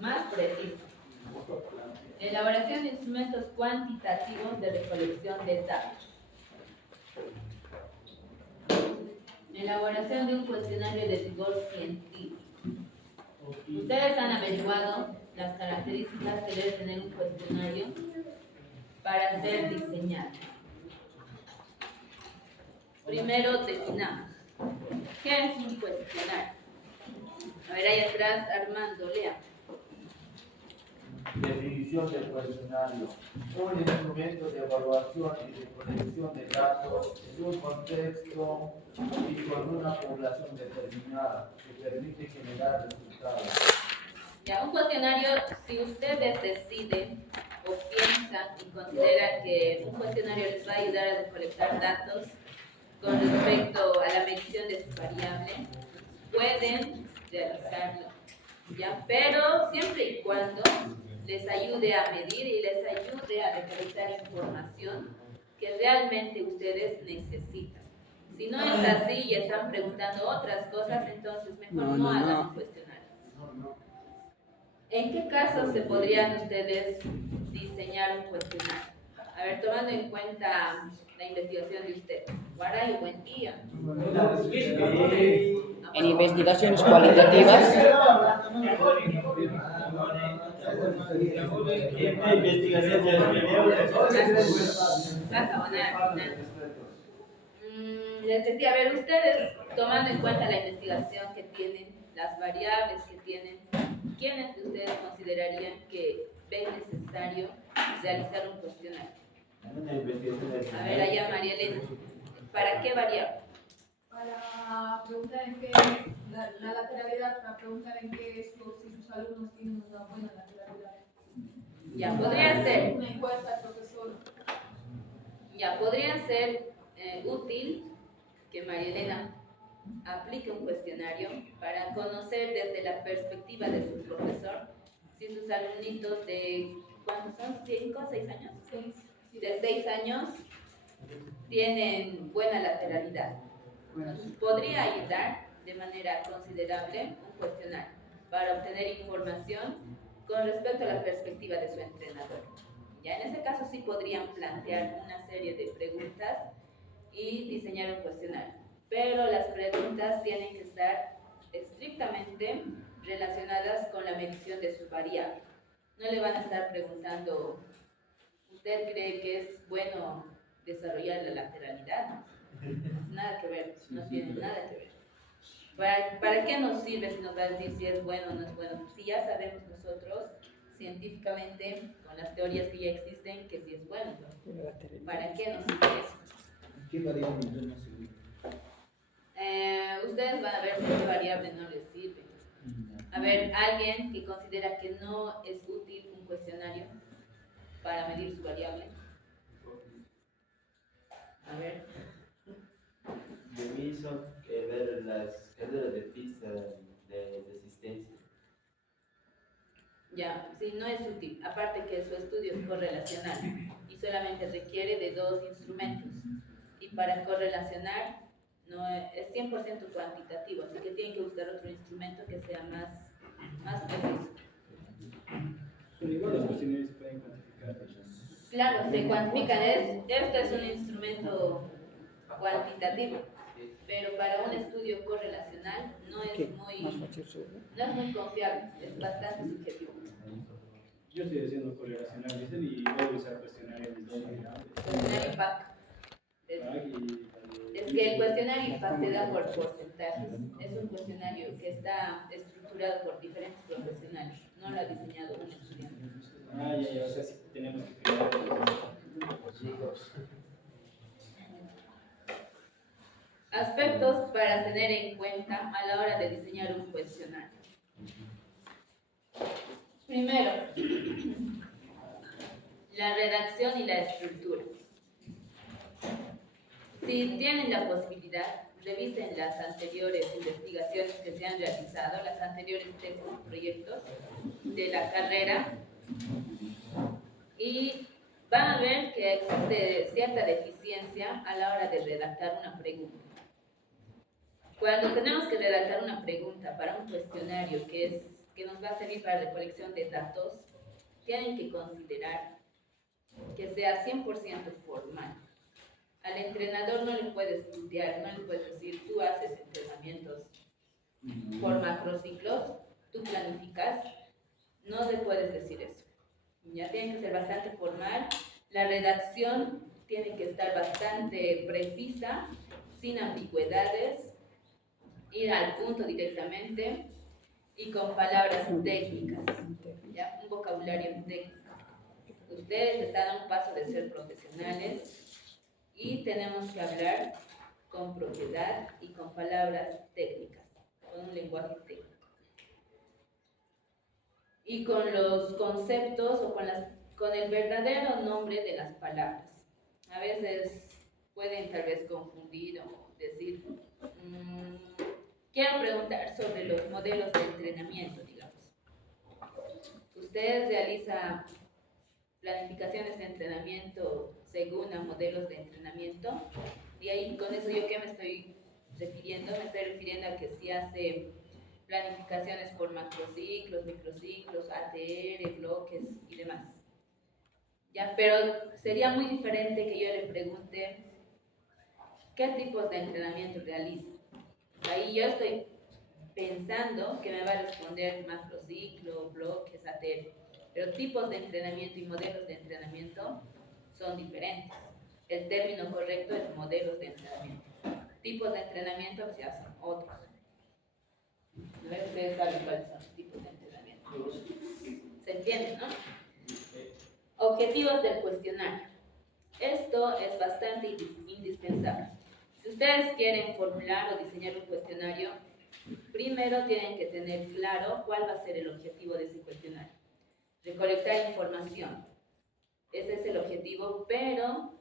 más preciso. Elaboración de instrumentos cuantitativos de recolección de datos. Elaboración de un cuestionario de rigor científico. Ustedes han averiguado las características que debe tener un cuestionario para ser diseñado. Primero definamos. ¿Qué es un cuestionario? A ver, ahí atrás, Armando, lea. Definición del cuestionario. Un instrumento de evaluación y de colección de datos en un contexto y con una población determinada que permite generar resultados. Ya, un cuestionario, si ustedes deciden o piensan y consideran que un cuestionario les va a ayudar a recolectar datos con respecto a la medición de su variable, pueden realizarlo, ¿ya? Pero siempre y cuando les ayude a medir y les ayude a recolectar información que realmente ustedes necesitan. Si no es así y están preguntando otras cosas, entonces mejor no hagan un cuestionario. ¿En qué casos se podrían ustedes diseñar un cuestionario? A ver, tomando en cuenta la investigación de ustedes. Guaray, buen día. En investigaciones cualitativas. Les decía, a ver, ustedes tomando en cuenta la investigación que tienen, las variables que tienen, ¿quiénes de ustedes considerarían que ven necesario realizar un cuestionario? A ver, allá María Elena, ¿para qué variable? Para preguntar en qué, la lateralidad, para preguntar en qué si sus alumnos tienen una buena lateralidad. Ya, podría ser. Una encuesta al profesor. Ya, podría ser útil que María Elena aplique un cuestionario para conocer desde la perspectiva de su profesor si sus alumnitos de, ¿cuántos son? ¿5 o 6 años? 6. De 6 años tienen buena lateralidad. Entonces, podría ayudar de manera considerable un cuestionario para obtener información con respecto a la perspectiva de su entrenador. Ya en ese caso sí podrían plantear una serie de preguntas y diseñar un cuestionario. Pero las preguntas tienen que estar estrictamente relacionadas con la medición de su variable. No le van a estar preguntando, ¿usted cree que es bueno desarrollar la lateralidad? Nada que ver, no tiene nada que ver. ¿Para qué nos sirve si nos va a decir si es bueno o no es bueno? Si ya sabemos nosotros, científicamente, con las teorías que ya existen, que sí es bueno. ¿Para qué nos sirve eso? ¿Qué variable no nos sirve? Ustedes van a ver qué variable no les sirve. A ver, alguien que considera que no es útil un cuestionario para medir su variable. A ver. De mí hizo que ver las carreras de pista de resistencia. Ya, sí, no es útil. Aparte que su estudio es correlacional y solamente requiere de 2 instrumentos. Y para correlacionar no es 100% cuantitativo, así que tienen que buscar otro instrumento que sea más preciso. Pero igual los cuestionarios se pueden cuantificar. Claro, se cuantifican. Este es un instrumento cuantitativo, pero para un estudio correlacional no es muy confiable, es bastante subjetivo. Yo estoy haciendo correlacional, dicen, y voy a usar cuestionarios de dos variables. Cuestionario impacto. Es que el cuestionario impacto te da por porcentajes. Es un cuestionario que está estructurado por diferentes profesionales, no lo ha diseñado un estudiante. Ya, o sea, sí tenemos que crear aspectos para tener en cuenta a la hora de diseñar un cuestionario. Primero, la redacción y la estructura. Si tienen la posibilidad, revisen las anteriores investigaciones que se han realizado, las anteriores tesis y proyectos de la carrera, y van a ver que existe cierta deficiencia a la hora de redactar una pregunta. Cuando tenemos que redactar una pregunta para un cuestionario que nos va a servir para recolección de datos, tienen que considerar que sea 100% formal. Al entrenador no le puedes tutear, no le puedes decir, tú haces entrenamientos por macrociclos, tú planificas, no le puedes decir eso. Ya tiene que ser bastante formal, la redacción tiene que estar bastante precisa, sin ambigüedades, ir al punto directamente y con palabras técnicas, ¿ya? Un vocabulario técnico. Ustedes están a un paso de ser profesionales y tenemos que hablar con propiedad y con palabras técnicas, con un lenguaje técnico. Y con los conceptos o con el verdadero nombre de las palabras. A veces pueden tal vez confundir o decir, quiero preguntar sobre los modelos de entrenamiento, digamos. Ustedes realizan planificaciones de entrenamiento según a modelos de entrenamiento, y ahí con eso yo qué me estoy refiriendo a que si hace planificaciones por macrociclos, microciclos, ATR, bloques y demás. Ya, pero sería muy diferente que yo le pregunte qué tipos de entrenamiento realiza. Ahí yo estoy pensando que me va a responder macrociclo, bloques, ATR, pero tipos de entrenamiento y modelos de entrenamiento son diferentes. El término correcto es modelos de entrenamiento. Tipos de entrenamiento se hacen otros. A ver, ustedes saben cuáles son los tipos de entrenamiento. ¿Se entiende, no? Objetivos del cuestionario. Esto es bastante indispensable. Si ustedes quieren formular o diseñar un cuestionario, primero tienen que tener claro cuál va a ser el objetivo de ese cuestionario. Recolectar información. Ese es el objetivo, pero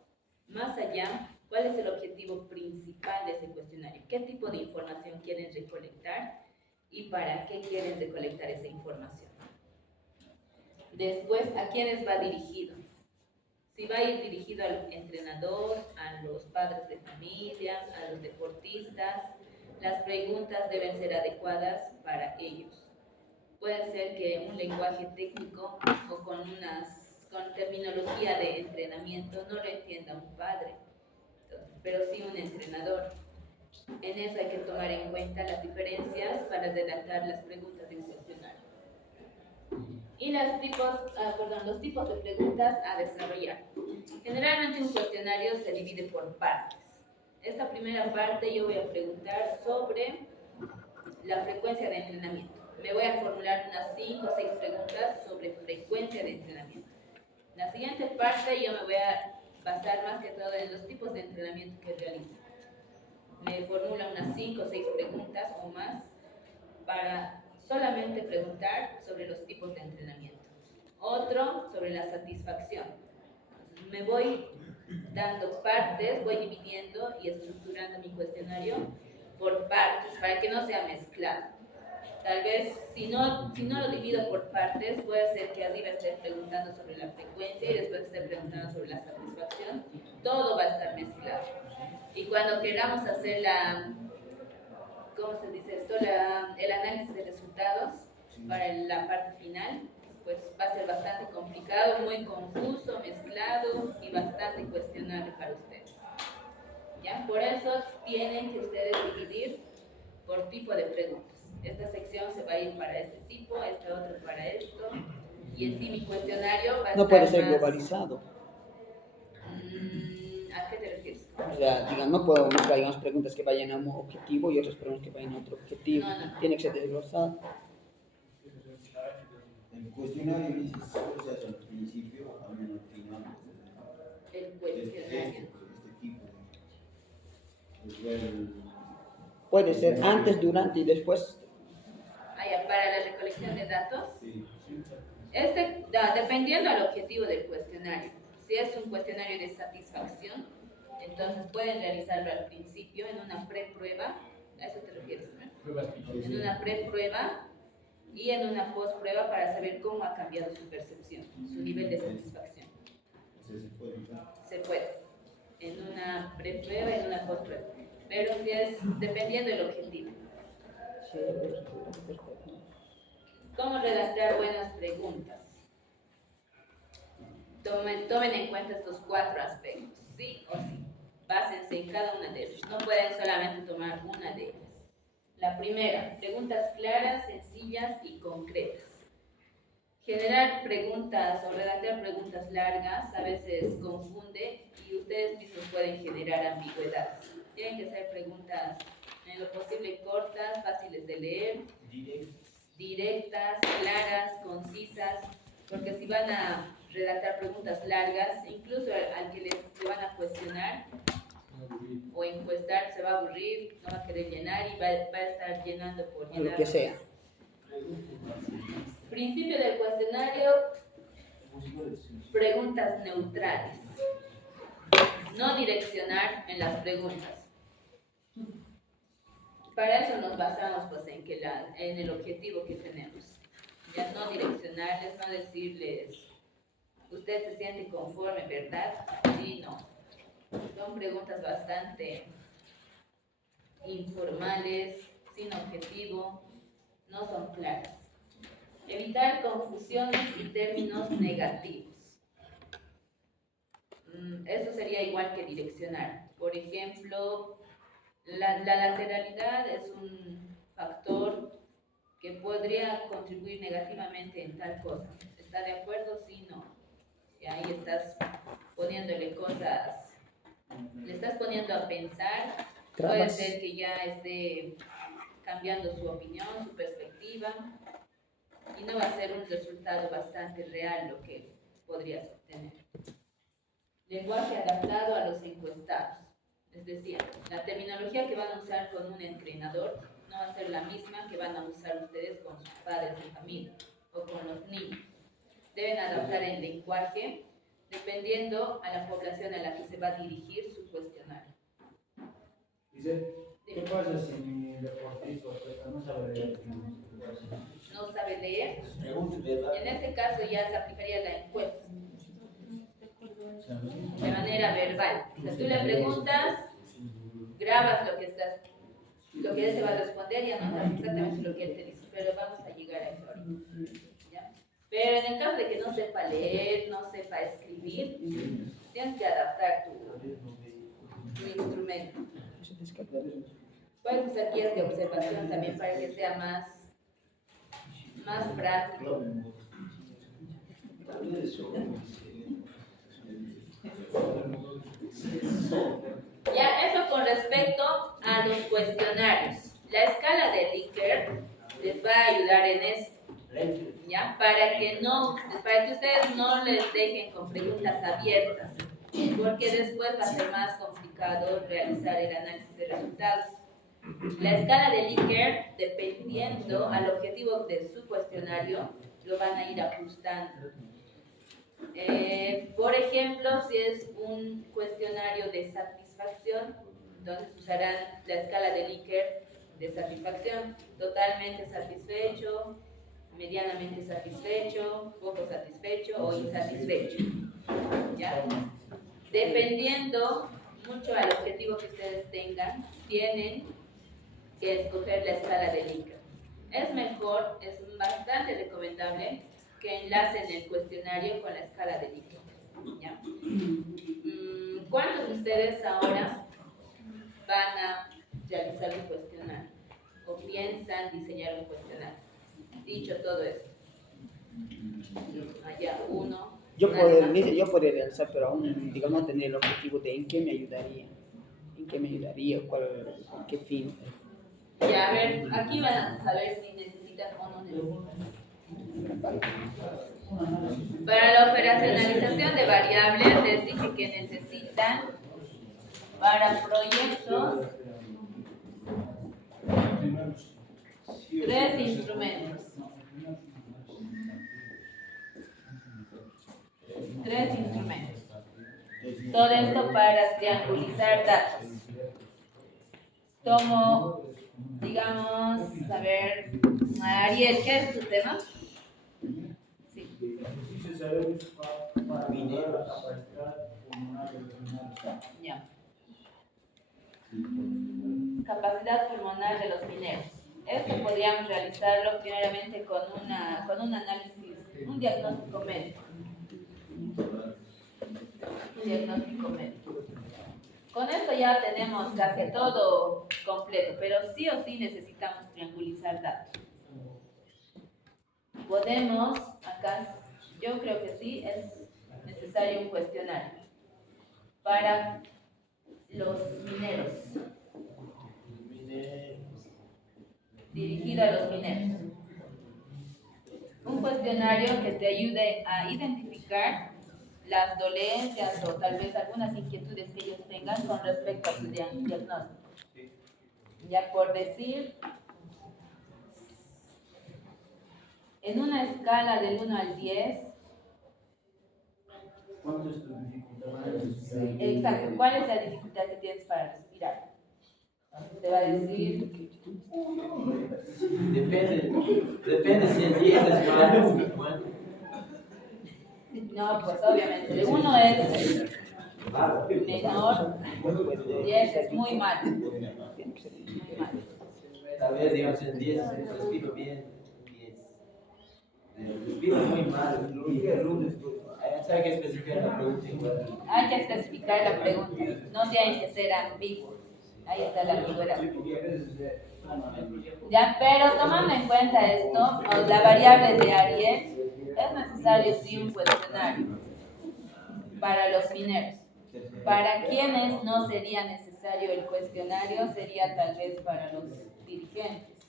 más allá, ¿cuál es el objetivo principal de ese cuestionario? ¿Qué tipo de información quieren recolectar y para qué quieren recolectar esa información? Después, ¿a quiénes va dirigido? Si va a ir dirigido al entrenador, a los padres de familia, a los deportistas, las preguntas deben ser adecuadas para ellos. Puede ser que un lenguaje técnico o con terminología de entrenamiento no lo entienda un padre, pero sí un entrenador. En eso hay que tomar en cuenta las diferencias para redactar las preguntas de un cuestionario. Y los tipos de preguntas a desarrollar. Generalmente un cuestionario se divide por partes. Esta primera parte yo voy a preguntar sobre la frecuencia de entrenamiento. Me voy a formular unas 5 o 6 preguntas sobre frecuencia de entrenamiento. En la siguiente parte yo me voy a basar más que todo en los tipos de entrenamiento que realizo. Me formulo unas 5 o 6 preguntas o más para solamente preguntar sobre los tipos de entrenamiento. Otro sobre la satisfacción. Me voy dando partes, voy dividiendo y estructurando mi cuestionario por partes para que no sea mezclado. Tal vez si no lo divido por partes, puede ser que arriba esté preguntando sobre la frecuencia y después esté preguntando sobre la satisfacción. Todo va a estar mezclado. Y cuando queramos hacer ¿cómo se dice esto? El análisis de resultados para la parte final, pues va a ser bastante complicado, muy confuso, mezclado y bastante cuestionable para ustedes. ¿Ya? Por eso tienen que ustedes dividir por tipo de preguntas. Esta sección se va a ir para este tipo, esta otra para esto, y en sí mi cuestionario va a No estar puede ser más, globalizado. ¿a qué te refieres? O sea, digamos, no puedo mezclar, digamos, preguntas que vayan a un objetivo y otras preguntas que vayan a otro objetivo. No. Tiene que ser desglosado. El cuestionario dice solo se hace al principio o también al final. El cuestionario. Este tipo. Después Puede ser antes, durante y después. Para la recolección de datos. sí. Dependiendo del objetivo del cuestionario. Si es un cuestionario de satisfacción, entonces pueden realizarlo al principio en una preprueba. ¿A eso te refieres, no? En una preprueba y en una postprueba para saber cómo ha cambiado su percepción, su nivel de satisfacción. Se puede. Se puede. En una preprueba y en una postprueba. pero si es dependiendo del objetivo. ¿Cómo redactar buenas preguntas? Tomen en cuenta estos 4 aspectos, sí o sí. Básense en cada una de ellas. No pueden solamente tomar una de ellas. La primera, preguntas claras, sencillas y concretas. Generar preguntas o redactar preguntas largas a veces confunde y ustedes mismos pueden generar ambigüedades. Tienen que ser preguntas en lo posible cortas, fáciles de leer, directas, claras, concisas, porque si van a redactar preguntas largas, incluso al que le van a cuestionar o encuestar se va a aburrir, no va a querer llenar y va a estar llenando por llenar. Lo que sea. Principio del cuestionario, preguntas neutrales. No direccionar en las preguntas. Para eso nos basamos pues, en el objetivo que tenemos. Ya no direccionarles, no decirles, usted se siente conforme, ¿verdad? Sí, no. Son preguntas bastante informales, sin objetivo, no son claras. Evitar confusiones y términos negativos. Eso sería igual que direccionar. Por ejemplo, la lateralidad es un factor que podría contribuir negativamente en tal cosa. ¿Está de acuerdo? Sí, no. Y ahí estás poniéndole cosas, le estás poniendo a pensar. Puede ser que ya esté cambiando su opinión, su perspectiva, y no va a ser un resultado bastante real lo que podrías obtener. Lenguaje adaptado a los encuestados. Es decir, la terminología que van a usar con un entrenador no va a ser la misma que van a usar ustedes con sus padres de familia o con los niños. Deben adaptar el lenguaje dependiendo a la población a la que se va a dirigir su cuestionario. Dice, ¿qué pasa si mi deportista no sabe leer? No sabe leer. En este caso ya se aplicaría la encuesta de manera verbal. O sea, tú le preguntas, grabas lo que él te va a responder y anotas exactamente lo que él te dice. Pero vamos a llegar a eso ahorita. ¿Ya? Pero en el caso de que no sepa leer, no sepa escribir, tienes que adaptar tu instrumento. Puedes usar guías de observación también para que sea más práctico. Ya, eso con respecto a los cuestionarios. La escala de Likert les va a ayudar en eso, ¿ya? Para que ustedes no les dejen con preguntas abiertas, porque después va a ser más complicado realizar el análisis de resultados. La escala de Likert, dependiendo al objetivo de su cuestionario, lo van a ir ajustando. Por ejemplo, si es un cuestionario de satisfacción, entonces usarán la escala de Likert de satisfacción: totalmente satisfecho, medianamente satisfecho, poco satisfecho o insatisfecho. ¿Ya? Dependiendo mucho al objetivo que ustedes tengan, tienen que escoger la escala de Likert. Es mejor, es bastante recomendable que enlacen el cuestionario con la escala de Likert. ¿Ya? ¿Cuántos de ustedes ahora van a realizar un cuestionario o piensan diseñar un cuestionario? Dicho todo esto, allá uno. Yo podría realizar, pero aún, digamos, no tener el objetivo de en qué me ayudaría, qué fin. Ya, a ver, aquí van a saber si necesitan o no necesitan. Para la operacionalización de variables les dije que necesitan para proyectos 3 instrumentos. 3 instrumentos. Todo esto para triangulizar datos. Tomo, digamos, a ver, Ariel, ¿qué es tu tema? Sí. Ya. capacidad pulmonar de los mineros. Esto podríamos realizarlo primeramente con un análisis, un diagnóstico médico. Un diagnóstico médico. Con esto ya tenemos casi todo completo, pero sí o sí necesitamos triangulizar datos. Podemos, acá, yo creo que sí es necesario un cuestionario para los mineros, dirigido a los mineros. Un cuestionario que te ayude a identificar las dolencias o tal vez algunas inquietudes que ellos tengan con respecto a su diagnóstico. Ya por decir, en una escala del 1 al 10, ¿Cuánto es tu dificultad para respirar? exacto, ¿cuál es la dificultad que tienes para respirar? Te va a decir, Depende si es 10 es malo. no, pues obviamente, el 1 es menor, 10 es muy malo. Muy malo. Tal vez digamos en 10 respiro bien, 10. Respiro muy mal. Hay que especificar la pregunta igual. Hay que especificar la pregunta, no tiene que ser ambiguo. Ahí está la ambigüedad. Ya, pero tomando en cuenta esto, la variable de Ariel, es necesario sí un cuestionario para los mineros. Para quienes no sería necesario el cuestionario, sería tal vez para los dirigentes.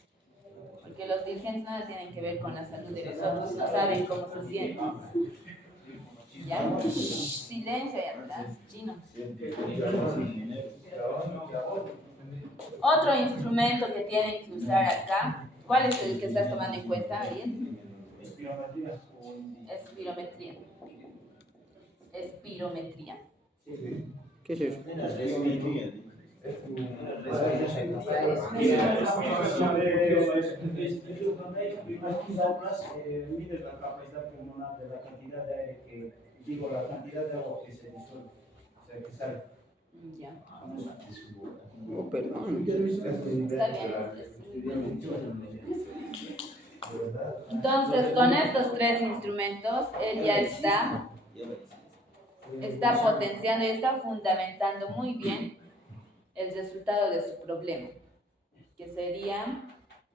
Porque los dirigentes nada tienen que ver con la salud de los otros, no saben cómo se sienten. ¿Ya? Silencio y atrás, chino. Otro instrumento que tienen que usar acá, ¿cuál es el que estás tomando en cuenta, Ariel? Espirometría. Espirometría. Espirometría. ¿Qué es eso? Mide la capacidad pulmonar de la cantidad de aire que, digo, la cantidad de agua que se disuelve, o sea, que sale. Ya. Oh, perdón. Está bien. Entonces, con estos tres instrumentos, él ya está potenciando y está fundamentando muy bien el resultado de su problema, que sería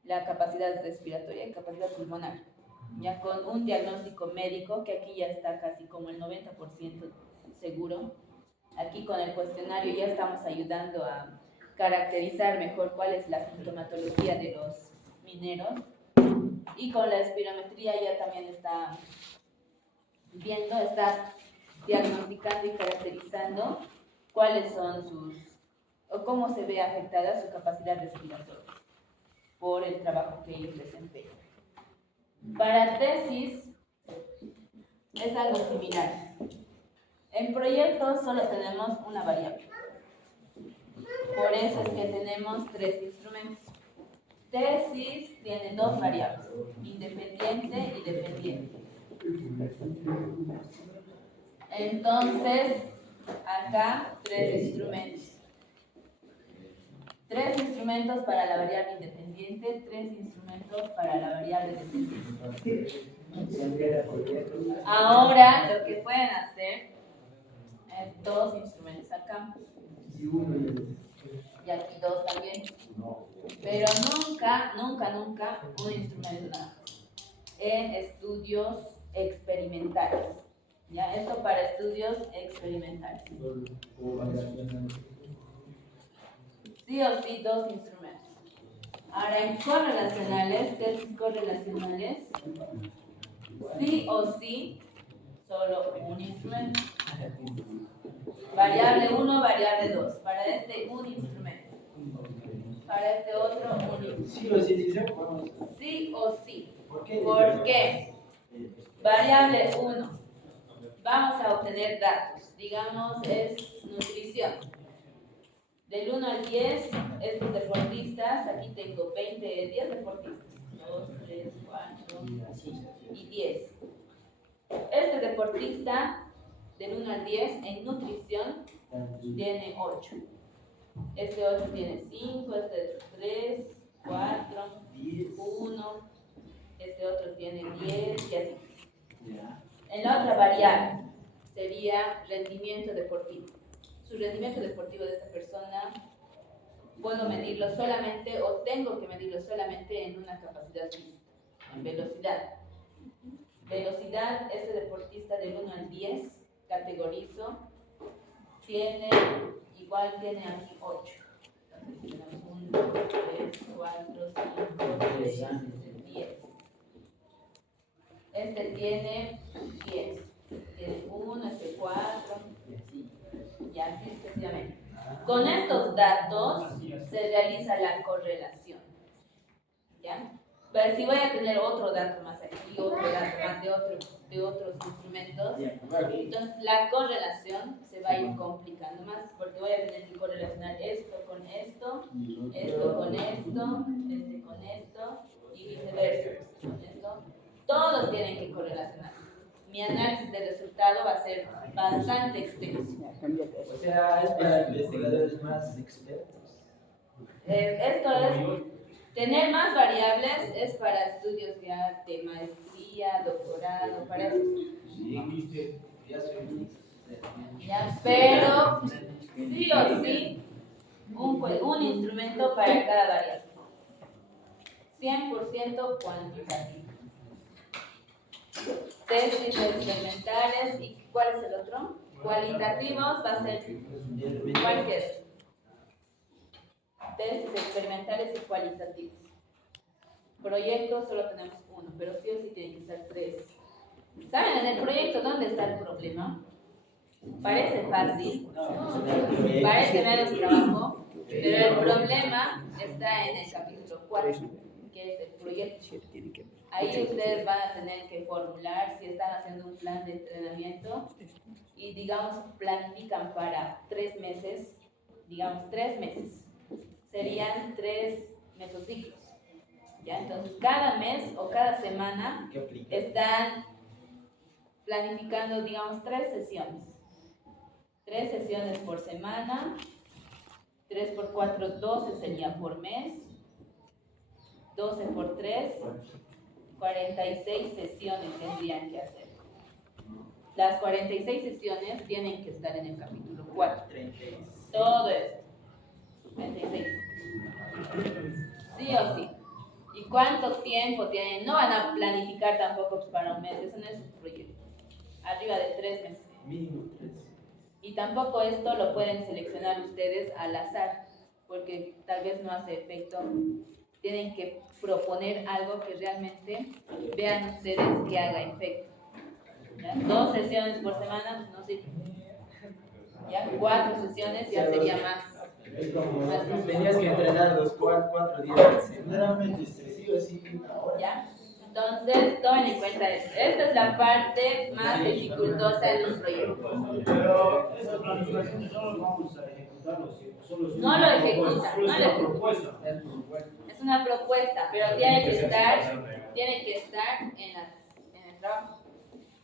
la capacidad respiratoria y capacidad pulmonar. Ya con un diagnóstico médico, que aquí ya está casi como el 90% seguro. Aquí con el cuestionario ya estamos ayudando a caracterizar mejor cuál es la sintomatología de los mineros. Y con la espirometría ya también está viendo, está diagnosticando y caracterizando cuáles son sus, o cómo se ve afectada su capacidad respiratoria por el trabajo que ellos desempeñan. Para tesis es algo similar. En proyectos solo tenemos una variable. Por eso es que tenemos tres instrumentos. Tesis tiene dos variables, independiente y dependiente. Entonces, acá tres instrumentos. Tres instrumentos para la variable independiente, tres instrumentos para la variable dependiente. Ahora, lo que pueden hacer es dos instrumentos acá. Y aquí dos también. Pero nunca un instrumento nada más. En estudios experimentales. ¿Ya? Esto para estudios experimentales. Sí o sí, dos instrumentos. Ahora, en correlacionales, tesis correlacionales, sí o sí, solo un instrumento. Variable 1, variable 2. Para este, un instrumento. Para este otro, un instrumento. Sí o sí. ¿Por qué? Variable 1. Vamos a obtener datos. Digamos, es nutrición. Del 1 al 10, estos deportistas, aquí tengo 10 deportistas. 2, 3, 4 y 10. Este deportista, del 1 al 10, en nutrición, tiene 8. Este otro tiene 5, este 3, 4, 1, este otro tiene 10 y así. En la otra variable sería rendimiento deportivo. Su rendimiento deportivo de esta persona puedo medirlo solamente o tengo que medirlo solamente en una capacidad física, en velocidad. Velocidad, este deportista del 1 al 10, categorizo, tiene aquí 8. Entonces tenemos 1, 2, 3, 4, 5, 6, 10. Este tiene 10. Tiene 1, este 4, y así sucesivamente. Con estos datos se realiza la correlación. ¿Ya? Pero si voy a tener otro dato más aquí, otro dato más de otros instrumentos, entonces la correlación se va a ir complicando más, porque voy a tener que correlacionar esto con esto, esto con esto, este con esto, y viceversa. ¿Esto? Todos tienen que correlacionar. Mi análisis de resultado va a ser bastante extenso. O sea, es para investigadores más expertos. Esto es, tener más variables es para estudios ya de maestría, doctorado, para eso. Ya, pero sí o sí, un instrumento para cada variable. 100% cuantitativo. Tesis experimentales, ¿y cuál es el otro? Cualitativos va a ser cualquier. Tesis experimentales y cualitativos. Proyectos solo tenemos uno, pero sí o sí tienen que ser 3. ¿Saben en el proyecto dónde está el problema? Parece fácil, parece menos trabajo, pero el problema está en el capítulo 4, que es el proyecto. Ahí ustedes van a tener que formular si están haciendo un plan de entrenamiento y, digamos, planifican para 3 meses, digamos 3 meses. Serían 3 mesociclos. ¿Ya? Entonces, cada mes o cada semana están planificando, digamos, 3 sesiones. 3 sesiones por semana, 3 por 4, 12 sería por mes, 12 por 3, 46 sesiones tendrían que hacer. Las 46 sesiones tienen que estar en el capítulo 4. Todo esto. 36. Sí o sí. ¿Y cuánto tiempo tienen? No van a planificar tampoco para un mes, eso no es un proyecto. Arriba de 3 meses. Mínimo 3. Y tampoco esto lo pueden seleccionar ustedes al azar, porque tal vez no hace efecto. Tienen que proponer algo que realmente vean ustedes que haga efecto. ¿Ya? 2 sesiones por semana no sirve. ¿Ya? 4 sesiones ya sería más. Es como tenías que entrenar los 4 días. Generalmente sí o sí una hora. ¿Ya? Entonces, tomen en cuenta esto. Esta es la parte más dificultosa de un proyecto. Pero esas planificaciones no las vamos a ejecutar, solo es No lo ejecutan, solo no es lo una ejecutan. propuesta. Es una propuesta, pero tiene que estar en el trabajo.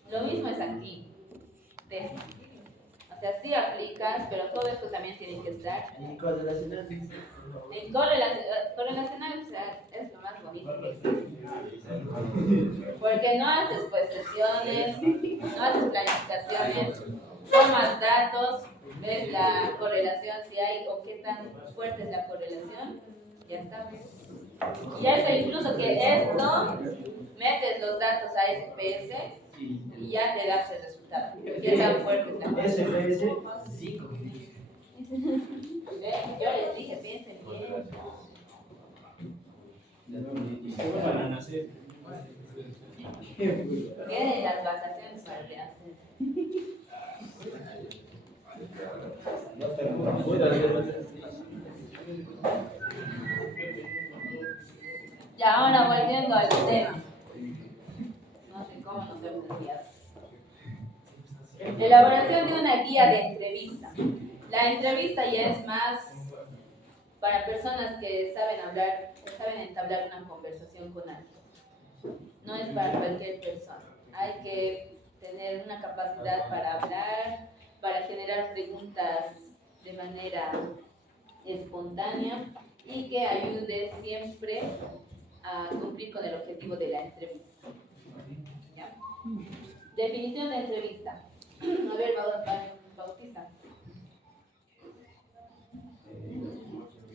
Lo mismo es aquí. O sea, sí aplicas, pero todo esto también tiene que estar. ¿Y correlacional? En correlacional, o sea, es lo más bonito que existe. Porque no haces pues sesiones, no haces planificaciones, tomas datos, ves la correlación si hay o qué tan fuerte es la correlación, ya está. Y eso incluso que esto, metes los datos a SPS y ya te das el resultado. ¿Qué tan fuerte es la correlación? SPS, 5. Yo les dije, piensen bien. Queden las vacaciones para rehacer. Ya, ahora volviendo al tema. No sé cómo nos hemos desviado. Elaboración de una guía de entrevista. La entrevista ya es más para personas que saben hablar, que saben entablar una conversación con alguien. No es para cualquier persona. Hay que tener una capacidad para hablar, para generar preguntas de manera espontánea y que ayude siempre a cumplir con el objetivo de la entrevista. ¿Ya? Definición de entrevista. A ver, Bautista.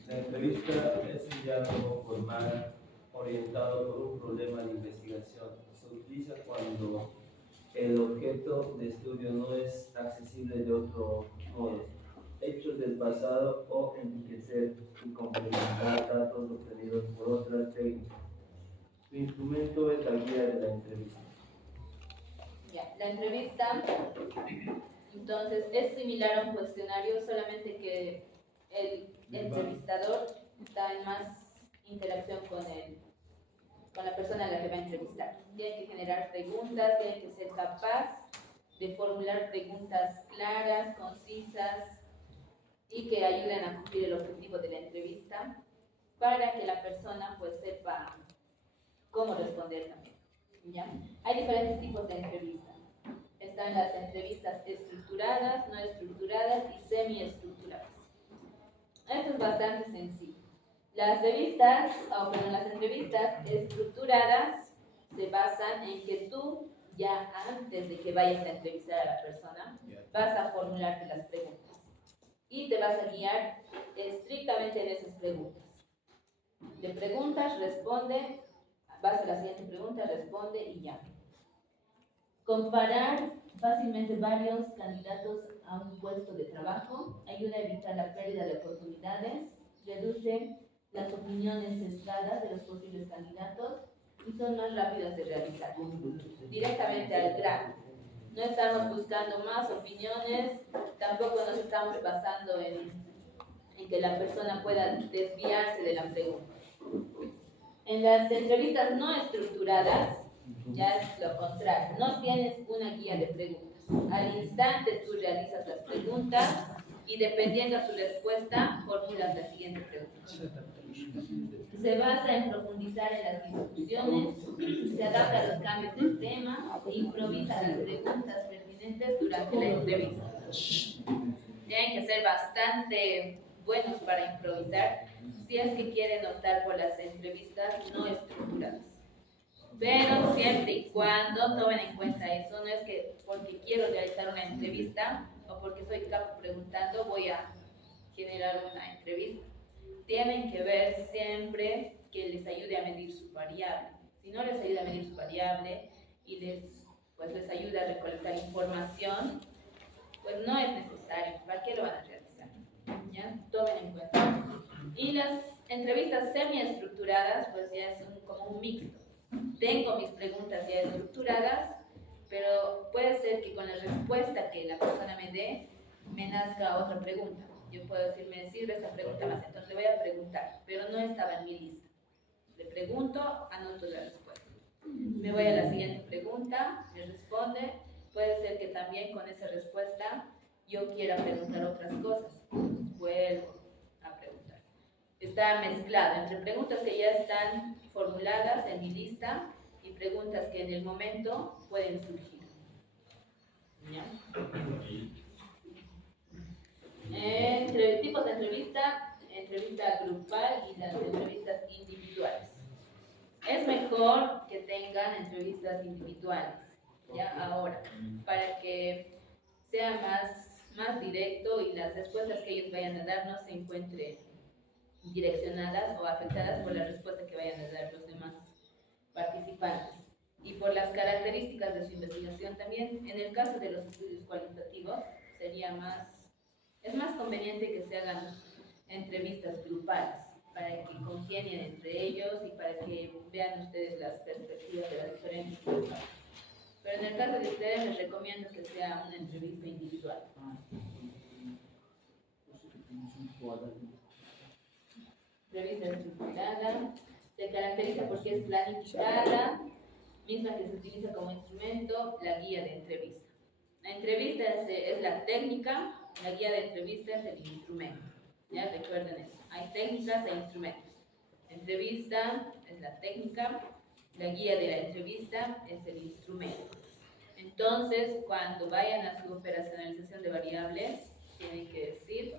La entrevista es un diálogo formal orientado por un problema de investigación. Se utiliza cuando el objeto de estudio no es accesible de otro modo. Hechos del pasado o enriquecer y complementar datos obtenidos por otras técnicas. Su instrumento es la guía de la entrevista. Ya, la entrevista, entonces, es similar a un cuestionario, solamente que el entrevistador está en más interacción con la persona a la que va a entrevistar. Tiene que generar preguntas, tiene que ser capaz de formular preguntas claras, concisas y que ayuden a cumplir el objetivo de la entrevista para que la persona pues sepa cómo responder también. ¿Ya? Hay diferentes tipos de entrevistas. Están las entrevistas estructuradas, no estructuradas y semiestructuradas. Esto es bastante sencillo. Las entrevistas estructuradas se basan en que tú, ya antes de que vayas a entrevistar a la persona, vas a formularte las preguntas y te vas a guiar estrictamente en esas preguntas. Le preguntas, responde, vas a la siguiente pregunta, responde y ya. Comparar fácilmente varios candidatos a un puesto de trabajo ayuda a evitar la pérdida de oportunidades, reduce las opiniones sesgadas de los posibles candidatos y son más rápidas de realizar. Directamente al grano. No estamos buscando más opiniones, tampoco nos estamos basando en que la persona pueda desviarse de la pregunta. En las entrevistas no estructuradas, ya es lo contrario, no tienes una guía de preguntas. Al instante tú realizas las preguntas y dependiendo de su respuesta, formulas la siguiente pregunta. Se basa en profundizar en las discusiones, se adapta a los cambios del tema e improvisa las preguntas pertinentes durante la entrevista. Tienen que ser bastante buenos para improvisar si es que quieren optar por las entrevistas no estructuradas. Pero siempre y cuando tomen en cuenta eso, no es que porque quiero realizar una entrevista o porque soy capo preguntando voy a generar una entrevista. Tienen que ver siempre que les ayude a medir su variable. Si no les ayuda a medir su variable y les ayuda a recolectar información, pues no es necesario. ¿Para qué lo van a realizar? ¿Ya? Tomen en cuenta. Y las entrevistas semiestructuradas, pues ya es como un mixto. Tengo mis preguntas ya estructuradas, pero puede ser que con la respuesta que la persona me dé, me nazca otra pregunta. Yo puedo decir, me sirve esta pregunta más, entonces le voy a preguntar, pero no estaba en mi lista. Le pregunto, anoto la respuesta. Me voy a la siguiente pregunta, me responde. Puede ser que también con esa respuesta yo quiera preguntar otras cosas. Vuelvo a preguntar. Está mezclado entre preguntas que ya están formuladas en mi lista y preguntas que en el momento pueden surgir. ¿Ya? Entre tipos de entrevista grupal y las entrevistas individuales. Es mejor que tengan entrevistas individuales, ya ahora, para que sea más directo y las respuestas que ellos vayan a dar no se encuentren direccionadas o afectadas por la respuesta que vayan a dar los demás participantes. Y por las características de su investigación también, en el caso de los estudios cualitativos, es más conveniente que se hagan entrevistas grupales para que congenien entre ellos y para que vean ustedes las perspectivas de las diferentes personas. Pero en el caso de ustedes les recomiendo que sea una entrevista individual. Entrevista estructurada, se caracteriza porque es planificada, misma que se utiliza como instrumento, la guía de entrevista. La entrevista es la técnica, la guía de entrevista es el instrumento. ¿Ya? Recuerden eso. Hay técnicas e instrumentos. Entrevista es la técnica, la guía de la entrevista es el instrumento. Entonces, cuando vayan a su operacionalización de variables, tienen que decir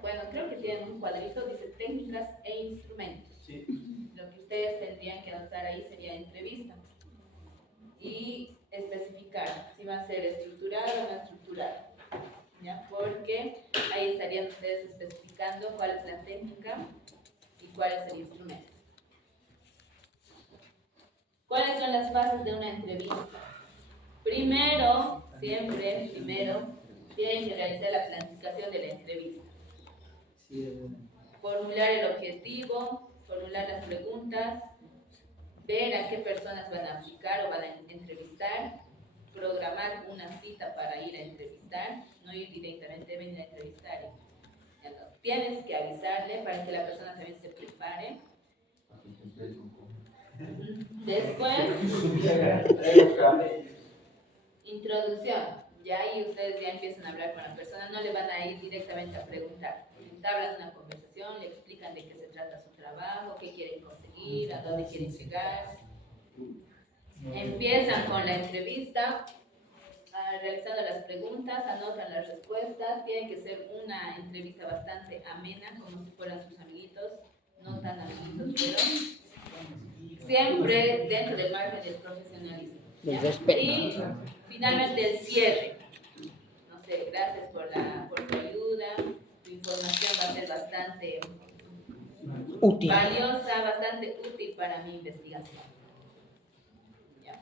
bueno, creo que tienen un cuadrito, dice técnicas e instrumentos. Sí. Lo que ustedes tendrían que anotar ahí sería entrevista. Y especificar si va a ser estructurada o no estructurada, ¿ya? Porque ahí estarían ustedes especificando cuál es la técnica y cuál es el instrumento. ¿Cuáles son las fases de una entrevista? Primero, siempre, tienen que realizar la planificación de la entrevista. Formular el objetivo, formular las preguntas, ver a qué personas van a aplicar o van a entrevistar, programar una cita para ir a entrevistar, no ir directamente, venir a entrevistar. Ya no. Tienes que avisarle para que la persona también se prepare. Después, introducción. Ya ahí ustedes ya empiezan a hablar con la persona, no le van a ir directamente a preguntar. Entablan una conversación, le explican de qué se trata su trabajo, qué quieren conseguir, a dónde quieren llegar. Empiezan con la entrevista, realizando las preguntas, anotan las respuestas. Tiene que ser una entrevista bastante amena, como si fueran sus amiguitos, no tan amiguitos, pero siempre dentro del margen del profesionalismo. Del respeto. Y finalmente el cierre. No sé, gracias por tu ayuda. Tu información va a ser bastante Útil. valiosa, bastante útil para mi investigación. ¿Ya?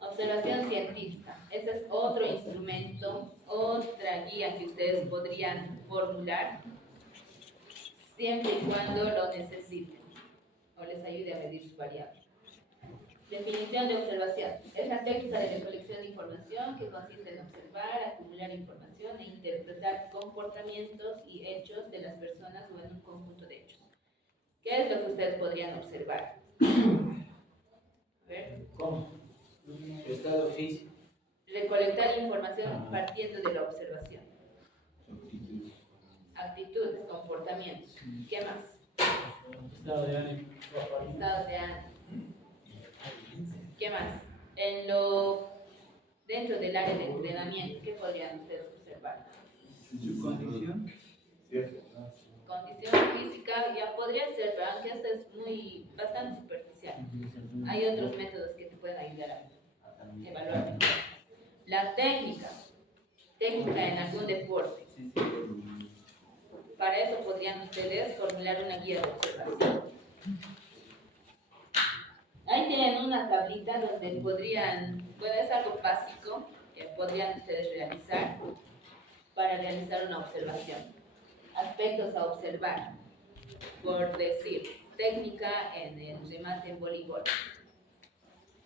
Observación científica. Ese es otro instrumento, otra guía que ustedes podrían formular siempre y cuando lo necesiten o les ayude a medir su variable. Definición de observación. Es la técnica de recolección de información que consiste en observar, acumular información e interpretar comportamientos y hechos de las personas o en un conjunto de hechos. ¿Qué es lo que ustedes podrían observar? A ver. ¿Cómo? El estado físico. Recolectar información partiendo de la observación. Actitudes, comportamientos. ¿Qué más? Estado de ánimo. Estado de ánimo. ¿Qué más? Dentro del área de entrenamiento, ¿qué podrían ustedes observar? Su condición. Condición física, ya podría ser, pero aunque esto es bastante superficial. Hay otros métodos que te pueden ayudar a evaluar. La técnica en algún deporte. Para eso podrían ustedes formular una guía de observación. Ahí tienen una tablita donde es algo básico que podrían ustedes realizar para realizar una observación. Aspectos a observar, por decir, técnica en el remate en voleibol.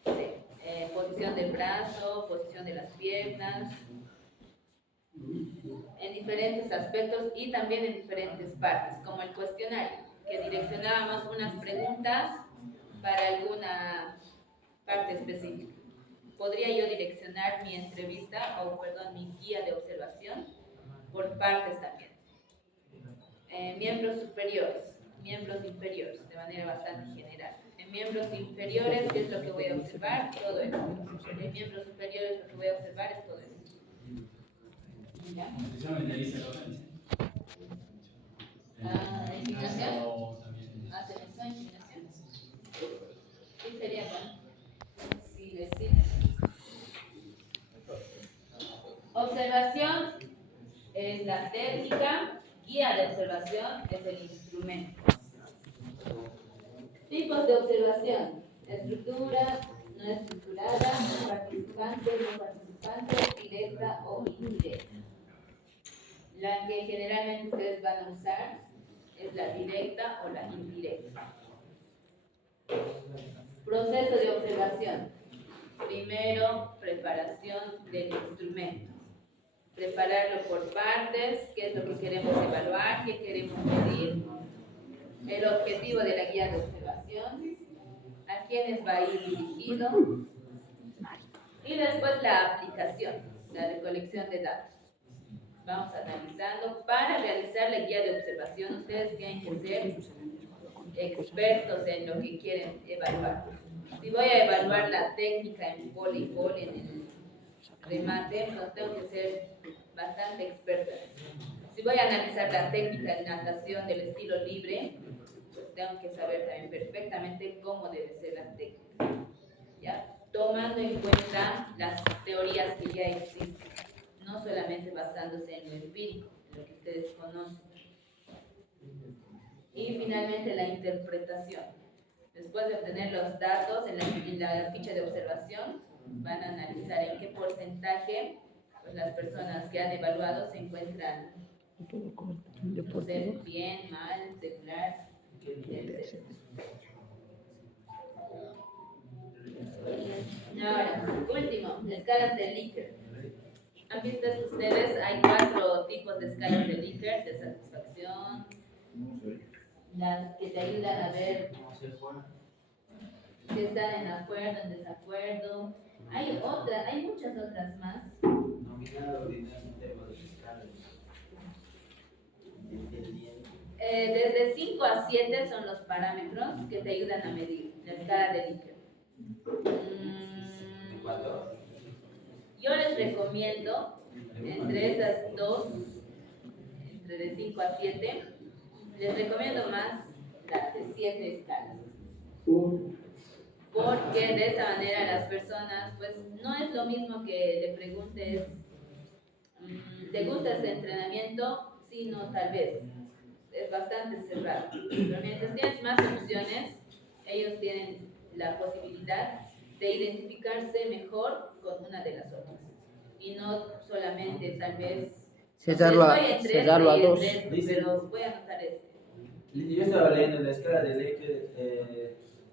Sí, posición del brazo, posición de las piernas, en diferentes aspectos y también en diferentes partes, como el cuestionario, que direccionábamos unas preguntas para alguna parte específica. Podría yo direccionar mi mi guía de observación por partes también. Miembros superiores, miembros inferiores, de manera bastante general. En miembros inferiores, ¿qué es lo que voy a observar? Todo esto. En miembros superiores, lo que voy a observar es todo esto. ¿Ya? ¿En gimnasia? ¿Hacen eso en gimnasia? Sí, sería bueno. Sí, decir. Observación es la técnica, guía de observación es el instrumento. Tipos de observación: estructura, no estructurada, participante, no participante, directa o indirecta. La que generalmente ustedes van a usar es la directa o la indirecta. Proceso de observación. Primero, preparación del instrumento. Prepararlo por partes, qué es lo que queremos evaluar, qué queremos medir, el objetivo de la guía de observación, a quiénes va a ir dirigido, y después la aplicación, la recolección de datos. Vamos analizando. Para realizar la guía de observación, ustedes tienen que ser expertos en lo que quieren evaluar. Si voy a evaluar la técnica en voleibol, en el remate, entonces tengo que ser bastante experta. Si Si voy a analizar la técnica de natación del estilo libre, pues tengo que saber también perfectamente cómo debe ser la técnica, ¿ya? Tomando en cuenta las teorías que ya existen, no solamente basándose en lo empírico, en lo que ustedes conocen. Y finalmente la interpretación. Después de obtener los datos en la ficha de observación, van a analizar en qué porcentaje pues, las personas que han evaluado se encuentran, no sé, bien, mal, regular, etc. Ahora, último, escalas de Likert. ¿Han visto ustedes? Hay 4 tipos de escalas de Likert: de satisfacción, las que te ayudan a ver si están en acuerdo, en desacuerdo. Hay muchas otras más. Desde 5 a 7 son los parámetros que te ayudan a medir la escala de Likert. Yo les recomiendo, entre esas dos, entre de 5 a 7, les recomiendo más las de 7 escalas. Porque de esa manera las personas, pues no es lo mismo que le preguntes, ¿te gusta este entrenamiento? Sí, no, tal vez. Es bastante cerrado. Pero mientras tienes más opciones, ellos tienen la posibilidad de identificarse mejor con una de las otras. Y no solamente tal vez Cerrarlo a 2. pero voy a anotar este. Yo estaba leyendo la escala de Likert,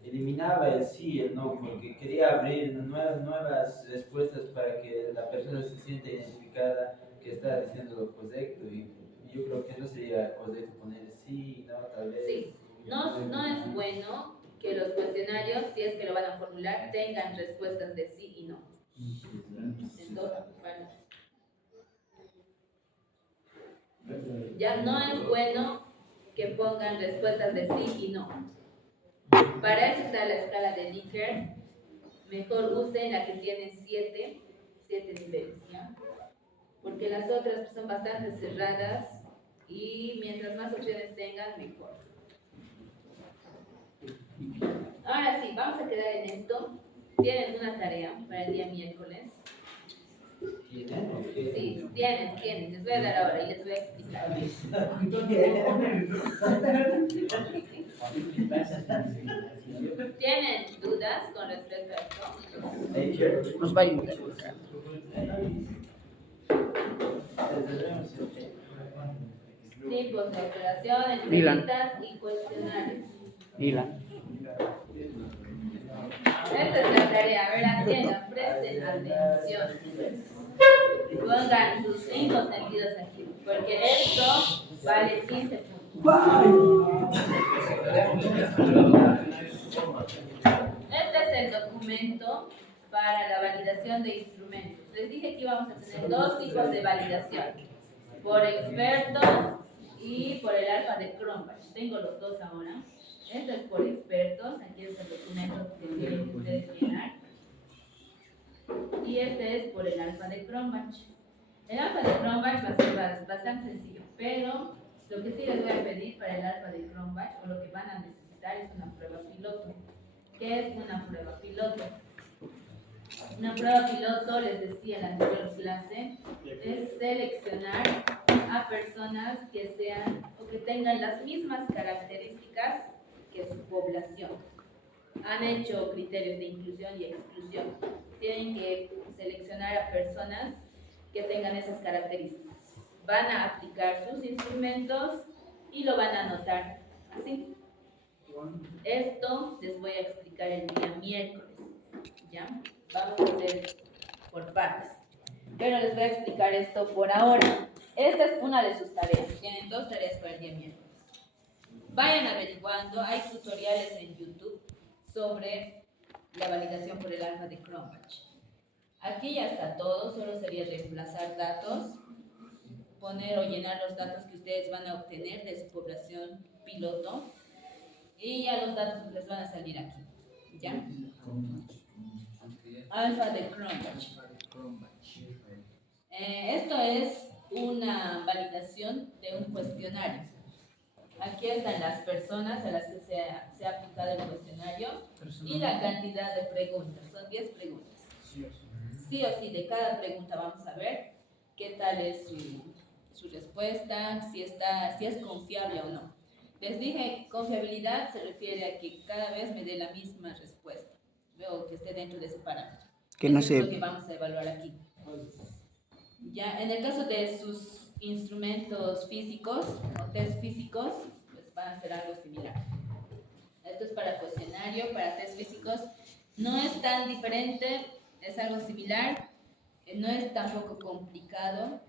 eliminaba el sí y el no, porque quería abrir nuevas respuestas para que la persona se sienta identificada que está diciendo lo correcto. Y yo creo que no sería correcto poner sí, no, tal vez. Sí, no es bueno que los cuestionarios, si es que lo van a formular, tengan respuestas de sí y no. Entonces, bueno. Ya no es bueno que pongan respuestas de sí y no. Para eso está la escala de Likert. Mejor usen la que tiene 7 niveles, ¿ya? Porque las otras son bastante cerradas y mientras más opciones tengan, mejor. Ahora sí, vamos a quedar en esto. Tienen una tarea para el día miércoles. Sí, tienen. Les voy a dar ahora y les voy a explicar. ¿Tienen dudas con respecto a esto? Nos va a ayudar. Tipos de operaciones, Milan. entrevistas y cuestionarios. Milan. Esta es la tarea, a ver, atiendan, presten atención. Pongan sus 5 sentidos aquí, porque esto vale 15 puntos. Este es el documento para la validación de instrumentos. Les dije que íbamos a tener 2 tipos de validación, por expertos y por el alfa de Cronbach. Tengo los 2 ahora. Esto es por expertos, aquí es el documento que tienen que ustedes llenar. Y este es por el alfa de Cronbach. El alfa de Cronbach va a ser bastante sencillo, pero lo que sí les voy a pedir para el alfa de Cronbach, o lo que van a necesitar, es una prueba piloto. ¿Qué es una prueba piloto? Una prueba piloto, les decía en la anterior clase, es seleccionar a personas que sean o que tengan las mismas características que su población. Han hecho criterios de inclusión y exclusión. Tienen que seleccionar a personas que tengan esas características. Van a aplicar sus instrumentos y lo van a anotar así. Esto les voy a explicar el día miércoles, ¿ya? Vamos a hacer por partes. Pero les voy a explicar esto por ahora. Esta es una de sus tareas. Tienen 2 tareas para el día miércoles. Vayan averiguando, hay tutoriales en YouTube sobre la validación por el alfa de Cronbach. Aquí ya está todo, solo sería reemplazar datos, poner o llenar los datos que ustedes van a obtener de su población piloto y ya los datos les van a salir aquí, ¿ya? Alfa de Cronbach. Esto es una validación de un cuestionario. Aquí están las personas a las que se ha aplicado el cuestionario y la cantidad de preguntas. Son 10 preguntas. Sí o sí, de cada pregunta vamos a ver qué tal es su respuesta, si es confiable o no. Les dije, confiabilidad se refiere a que cada vez me dé la misma respuesta, o que esté dentro de ese parámetro. Que no Eso es lo se... que vamos a evaluar aquí. Ya, en el caso de sus instrumentos físicos o test físicos, pues van a ser algo similar. Esto es para cuestionario, para test físicos. No es tan diferente, es algo similar, no es tampoco complicado.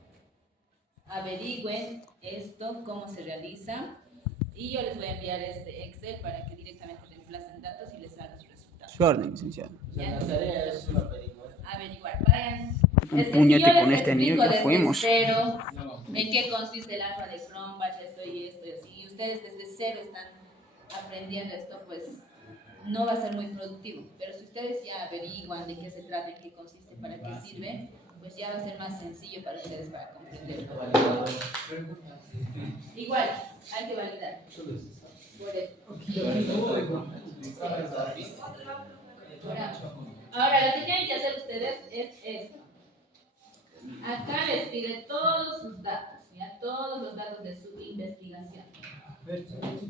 Averigüen esto, cómo se realiza, y yo les voy a enviar este Excel para que directamente reemplacen datos y les haga su resultado. Su orden, licenciado. ¿Ya? La tarea es una averiguar. Averiguar, vayan. Un Es que puñete si yo con les este anillo explico ya desde fuimos. cero en qué consiste el alfa de Cronbach, esto y esto y así, y ustedes desde cero están aprendiendo esto, pues no va a ser muy productivo. Pero si ustedes ya averiguan de qué se trata, en qué consiste, para qué sirve, pues ya va a ser más sencillo para ustedes para comprenderlo. Igual, hay que validar. Por eso. Ahora, lo que tienen que hacer ustedes es esto. Acá les pide todos sus datos, ¿ya? Todos los datos de su investigación.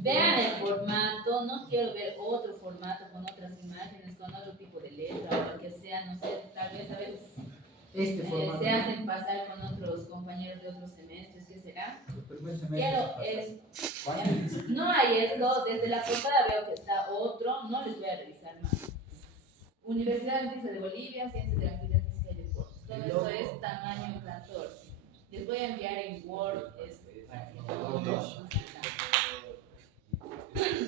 Vean el formato, no quiero ver otro formato con otras imágenes, con otro tipo de letra o lo que sea, no sé, tal vez a veces se hacen pasar con otros compañeros de otros semestres, ¿qué será? Quiero esto. ¿Ya? No hay esto, desde la portada veo que está otro, no les voy a revisar más. Universidad Adventista de Bolivia, Ciencias de la Actividad Física y Deportes. Todo esto es tamaño 14. Les voy a enviar en Word esto para que no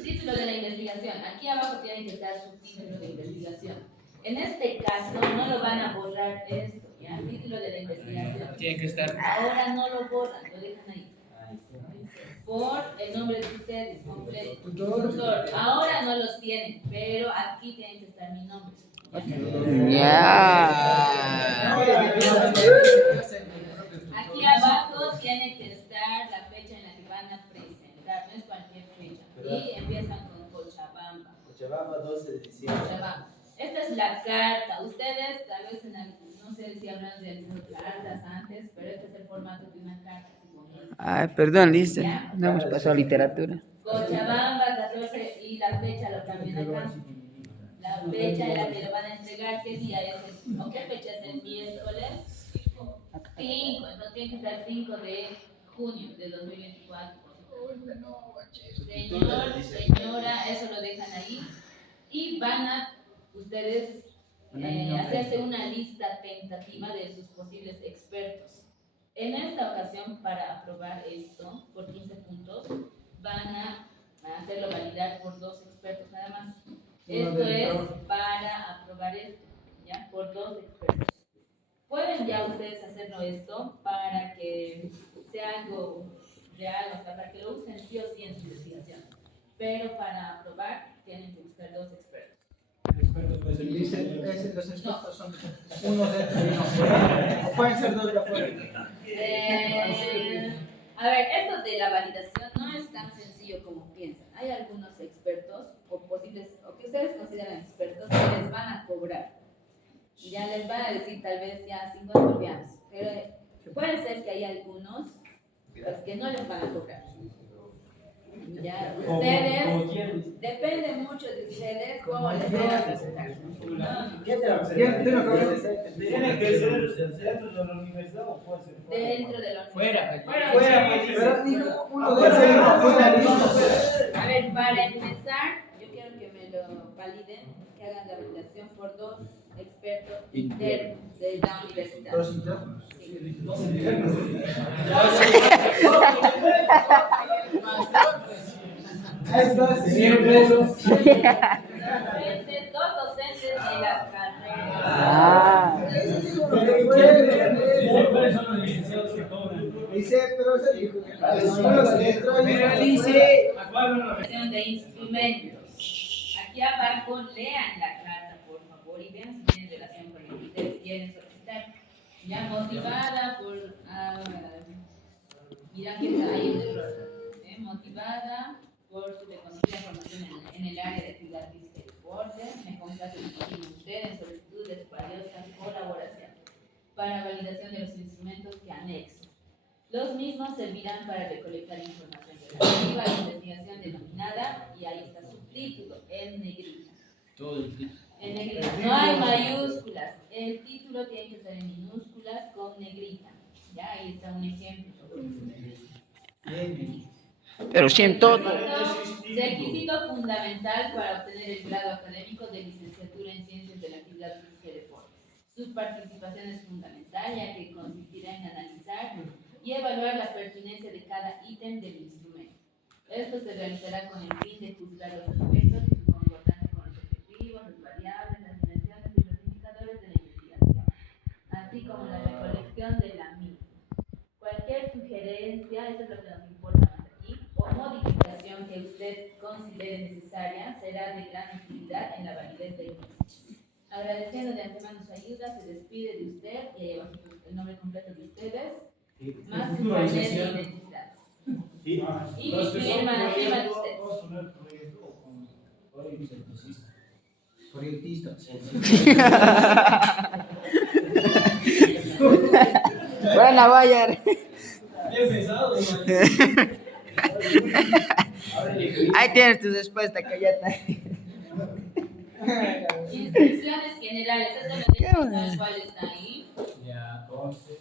título de la investigación. Aquí abajo tiene que estar su título de investigación. En este caso no lo van a borrar esto, ¿ya? El título de la investigación. Tiene que estar... Ahora no lo borran, lo dejan ahí. Por el nombre de ustedes completo. Tutor. Ahora no los tienen, pero aquí tiene que estar mi nombre. Ya. Aquí abajo tiene que estar la fecha en la que van a presentar, no es cualquier fecha. Y empiezan con Cochabamba. Cochabamba, 12 de diciembre. Cochabamba. Esta es la carta. Ustedes tal vez no sé si habrán realizado cartas antes, pero este es el formato de una carta. Ay, perdón, Lisa. No hemos pasado literatura. Cochabamba, 14, y la fecha lo cambian acá. La fecha en la que le van a entregar, ¿qué día es? ¿O qué fecha es el miércoles? 5, entonces tiene que estar 5 de junio de 2024. Señor, señora, eso lo dejan ahí. Y van a ustedes hacerse una lista tentativa de sus posibles expertos. En esta ocasión, para aprobar esto por 15 puntos, van a hacerlo validar por 2 expertos nada más. Esto es para aprobar esto, ¿ya? Por 2 expertos. Pueden ya ustedes hacerlo esto para que sea algo real, o sea, para que lo usen sí o sí en su investigación. Pero para aprobar tienen que buscar 2 expertos. Dice, los expertos son uno dentro y uno fuera. O pueden ser 2 de afuera. A ver, esto de la validación no es tan sencillo como piensan. Hay algunos expertos o posibles, o que ustedes consideran expertos, que les van a cobrar. Y ya les van a decir tal vez ya 50 bolivianos. Pero puede ser que hay algunos pues, que no les van a cobrar. Ya, ustedes, depende mucho de ustedes cómo les van a presentar. ¿Quién te va a hacer? ¿Tiene que ser dentro de la universidad o puede ser fuera? Dentro de la Fuera. Pero dijo uno de fuera. A ver, para empezar, yo quiero que me lo validen, que hagan la validación por 2 expertos internos de la universidad. ¿Dos internos? Es 2 siempre. 2 docentes de la carrera. Ah. ¿Cuáles son los licenciados que cobran? Dice, pero se dijo que son los dentro y los dice. De instrumentos. Aquí abajo lean la carta, por favor, y vean si tienen relación con lo que ustedes quieren solicitar. Ya motivada por dirán que hay un error. Motivada por su reconocida formación en el área de actividad física y deporte, me complace discutir con usted en solicitud de su valiosa colaboración para validación de los instrumentos que anexo. Los mismos servirán para recolectar información relativa a la investigación denominada, y ahí está su título, en negrita. En negrita, no hay mayúsculas, el título tiene que estar en minúsculas con negrita. Ya, ahí está un ejemplo. Pero siento. Requisito fundamental para obtener el grado académico de licenciatura en Ciencias de la Actividad Física y Deporte. Su participación es fundamental, ya que consistirá en analizar y evaluar la pertinencia de cada ítem del instrumento. Esto se realizará con el fin de juzgar los aspectos y su concordancia con los objetivos, las variables, las dimensiones y los indicadores de la investigación, así como la recolección de la misma. Cualquier sugerencia, eso es lo que nos importa más aquí, o modificación que usted considere necesaria será de gran utilidad en la validez del mismo. Agradeciendo de antemano su ayuda, se despide de usted y el nombre completo de ustedes, más su carnet de identidad. Y firma de usted. Proyectista. Buena, Bayer. Bien pensado, Ahí tienes tu respuesta, cállate. Instrucciones generales, esto lo tengo tal cual está ahí. Ya, entonces.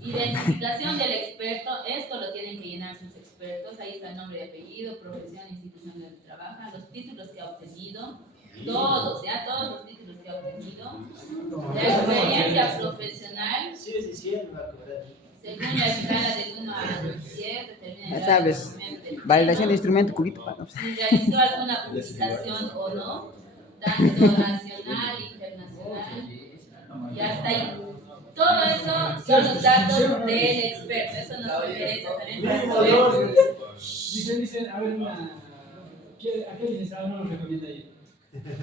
Identificación del experto, esto lo tienen que llenar sus expertos. Ahí está el nombre y apellido, profesión, institución donde trabaja, los títulos que ha obtenido, todos, ya todos los títulos que ha obtenido, la experiencia profesional. Sí, me va a cobrar. Según la escala del 1 al 10, determina Ya el sabes, conocimiento del validación de tema. instrumento, cubito, para. Si realizó alguna publicación o no, tanto nacional, internacional, y hasta ahí. Todo eso son los datos del experto, eso nos interesa también para saber. Dicen, a ver, ¿a qué licenciado no nos recomienda ir?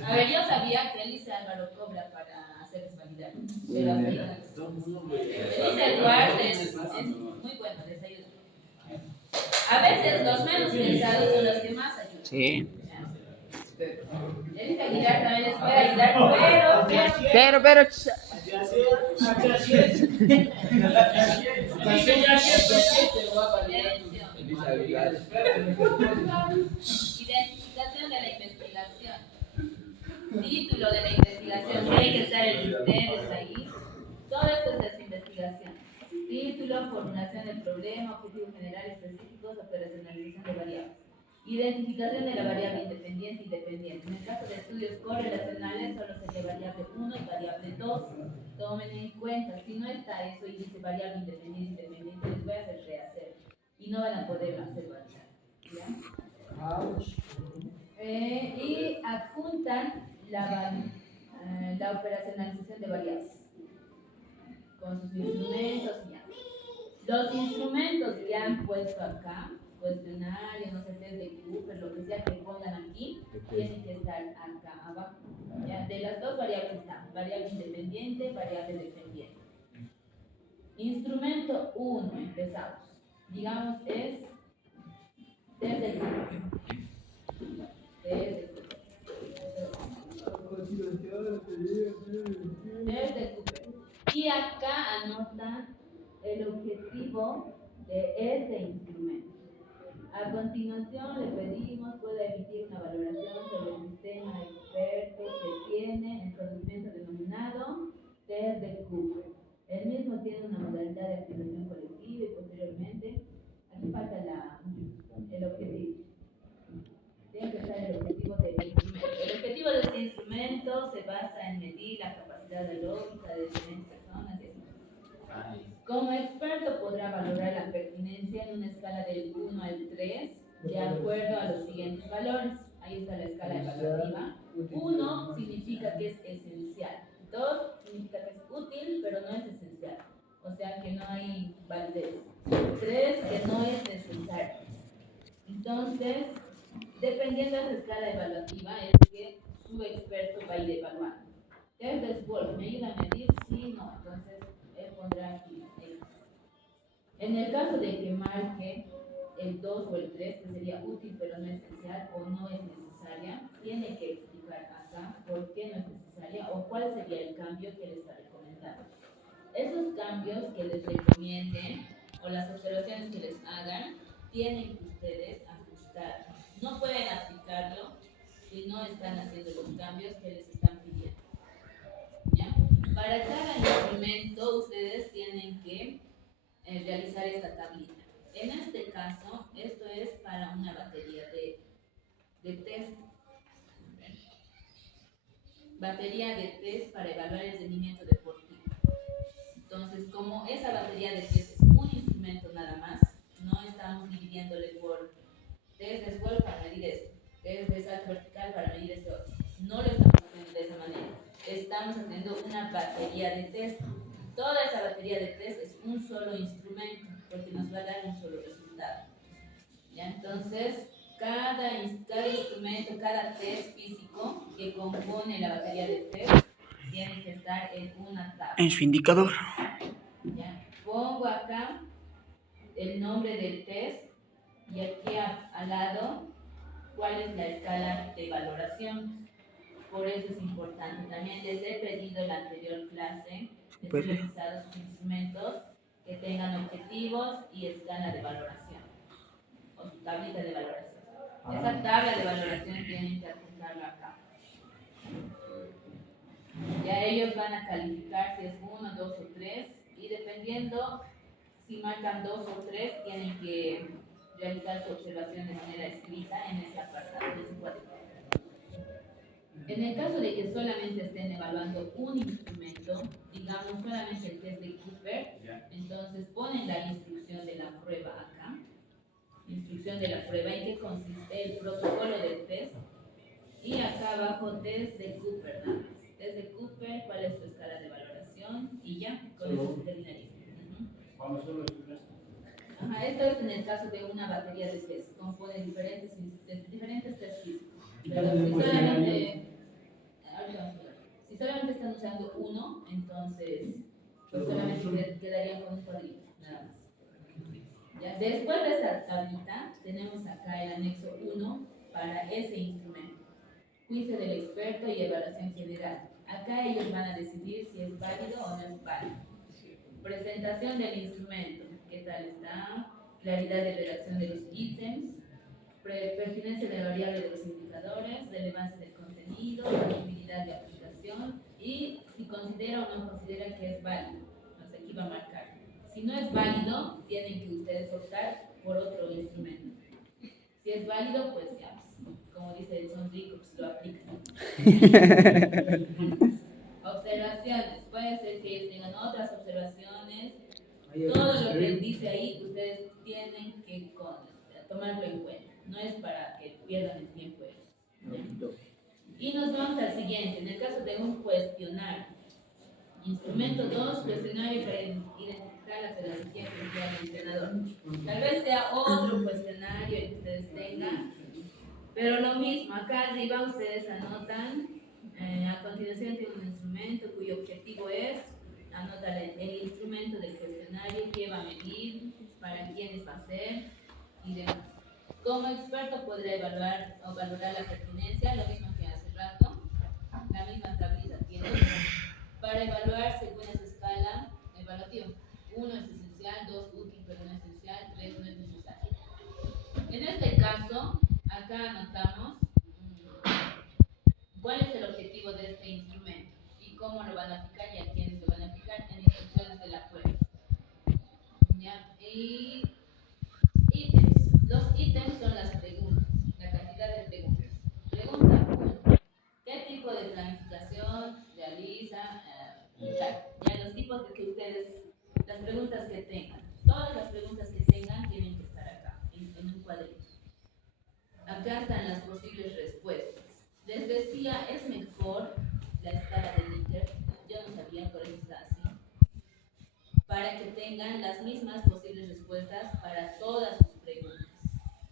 A ver, yo sabía que Elise Álvaro cobra para hacerles validar, pero hasta ahí no. Elise Duarte es muy bueno, les ayuda. A veces los menos pensados son los que más ayudan. Sí. Elise Aguilar también les puede ayudar, Pero. Identificación de la investigación. Título de la investigación. Tiene que estar el de ustedes ahí. Todo esto es de su investigación. Título, formulación del problema, objetivos generales específicos, operacionalización de variables. Identificación de la variable independiente y dependiente. En el caso de estudios correlacionales, solo sería variable 1 y variable 2. Tomen en cuenta, si no está eso y dice variable independiente y dependiente, les voy a hacer rehacer y no van a poder hacer validar. ¿Ya? Y adjuntan la operacionalización de variables con sus instrumentos y ya. Los instrumentos que han puesto acá, cuestionario, no sé, test de Cooper, lo que sea que pongan aquí, tienen que estar acá abajo. ¿Ya? De las dos variables están, variable independiente, variable dependiente. Instrumento 1, empezamos. Digamos es test de Cooper. Test de Cooper. Y acá anotan el objetivo de ese instrumento. A continuación le pedimos pueda emitir una valoración sobre el sistema experto que tiene el conocimiento denominado test de Cooper. El mismo tiene una modalidad de activación colectiva y posteriormente, aquí falta el objetivo. Tiene que estar el objetivo del instrumento. El objetivo de este instrumento se basa en medir la capacidad de lógica de diferentes personas y así. Como experto podrá valorar la pertinencia en una escala del 1 al 3 de acuerdo a los siguientes valores. Ahí está la escala evaluativa. 1 significa que es esencial. 2 significa que es útil, pero no es esencial. O sea que no hay validez. 3 que no es necesario. Entonces, dependiendo de esa escala evaluativa, es que su experto va a ir evaluando. Test de Wolf, ¿me ayuda a medir? Sí, no. Entonces, él pondrá aquí. En el caso de que marque el 2 o el 3, que sería útil pero no esencial o no es necesaria, tiene que explicar acá por qué no es necesaria o cuál sería el cambio que le está recomendando. Esos cambios que les recomienden o las observaciones que les hagan, tienen que ustedes ajustar. No pueden aplicarlo si no están haciendo los cambios que les están pidiendo. ¿Ya? Para cada instrumento ustedes tienen que realizar esta tablita. En este caso, esto es para una batería de test. Batería de test para evaluar el rendimiento deportivo. Entonces, como esa batería de test es un instrumento nada más, no estamos dividiéndole por test de swell para medir esto, test de salto vertical para medir este otro. No lo estamos haciendo de esa manera. Estamos haciendo una batería de test. Toda esa batería de test es un solo instrumento, porque nos va a dar un solo resultado. ¿Ya? Entonces, cada instrumento, cada test físico que compone la batería de test, tiene que estar en una tabla. En su indicador. ¿Ya? Pongo acá el nombre del test y aquí al lado cuál es la escala de valoración. Por eso es importante. También les he pedido en la anterior clase, les he revisado sus instrumentos que tengan objetivos y escala de valoración o su tablita de valoración. Esa tabla de valoración tienen que apuntarla acá. Ya ellos van a calificar si es 1, 2 o 3 y dependiendo si marcan 2 o 3 tienen que realizar su observación de manera escrita en ese apartado, en ese cuadrito. En el caso de que solamente estén evaluando un instrumento, digamos solamente el test de Cooper, entonces ponen la instrucción de la prueba acá. Instrucción de la prueba, en qué consiste el protocolo del test. Y acá abajo test de Cooper, nada más. Test de Cooper, cuál es su escala de valoración y ya, con eso se terminaría. Vamos solo a estudiar esto. Ajá, esto es en el caso de una batería de test, compone diferentes test físicos. Pero si solamente están usando uno, entonces pues solamente quedarían con un cuadrito, nada más. ¿Ya? Después de esa tablita, tenemos acá el anexo 1 para ese instrumento. Juicio del experto y evaluación general. Acá ellos van a decidir si es válido o no es válido. Presentación del instrumento. ¿Qué tal está? Claridad de redacción de los ítems. Pertinencia de la variable de los indicadores. Relevancia del contenido. Factibilidad de aplicación. Y si considera o no considera que es válido. Entonces aquí va a marcar. Si no es válido, tienen que ustedes optar por otro instrumento. Si es válido, pues ya, como dice el son rico, pues lo aplican. Observaciones. Puede ser que ellos tengan otras observaciones. Todo lo que dice ahí, ustedes tienen que tomarlo en cuenta. No es para que pierdan el tiempo ellos. Y nos vamos al siguiente. En el caso de un cuestionario. Instrumento 2, cuestionario para identificar la pedagogía que emplea el entrenador. Tal vez sea otro cuestionario que ustedes tengan, pero lo mismo, acá arriba ustedes anotan, a continuación tiene un instrumento cuyo objetivo es, anotan el instrumento del cuestionario, qué va a medir, para quiénes va a ser y demás. Como experto podrá evaluar o valorar la pertinencia, lo mismo que hace rato, la misma tablita tiene. Para evaluar según esa escala evaluativa. 1 es esencial, 2 útil pero no esencial, 3 no es necesario. En este caso, acá anotamos cuál es el objetivo de este instrumento y cómo lo van a aplicar y a quiénes lo van a aplicar en instrucciones de la prueba. ¿Ya? Y ítems. Los ítems son las preguntas, la cantidad de preguntas. Pregunta 1. ¿Qué tipo de planificación realiza? Ya los tipos que ustedes, las preguntas que tengan, todas las preguntas que tengan tienen que estar acá, en un cuadrito. Acá están las posibles respuestas. Les decía, es mejor la escala de Likert, yo no sabía, por eso está así, para que tengan las mismas posibles respuestas para todas sus preguntas.